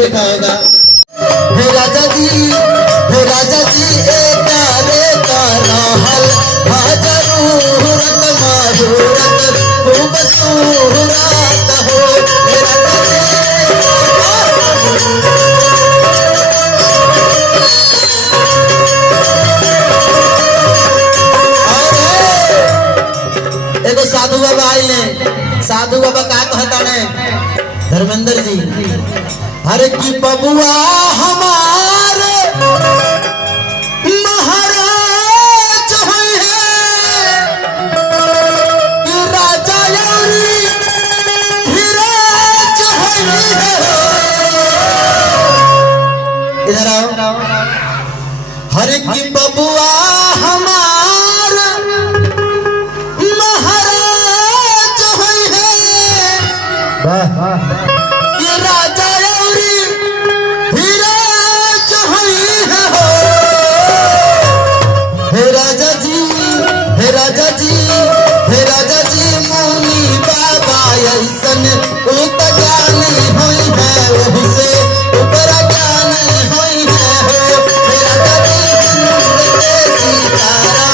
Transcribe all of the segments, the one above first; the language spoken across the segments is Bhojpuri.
देखा होगा। हे राजा जी एक रे का रहल जरूरत मारूरत खूब सूरत हो। हे राजा एगो साधु बाबा आइले। साधु बाबा का कहता ने धर्मेंद्र जी, हरे की बबुआ हमारे महाराज है कि राजा धीराज है। इधर आओ। हरे की बबुआ हमारे महाराज है ये राजा मुनि बाबा ऐसन उत ज्ञानी होई है उसे ऊपर ज्ञानी होई है हो। हे राजा जी सीतारा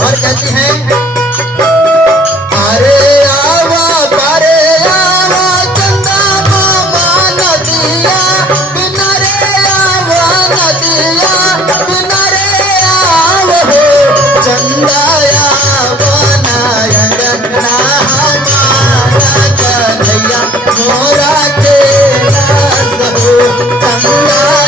और कहती हैं, अरे आवा बारे आवा चंदा मामा नदिया बिना रे आवा नदिया बिना रे आव हो चंदा आवा नायगना हमारा कन्हैया मोरा के लास हो चंदा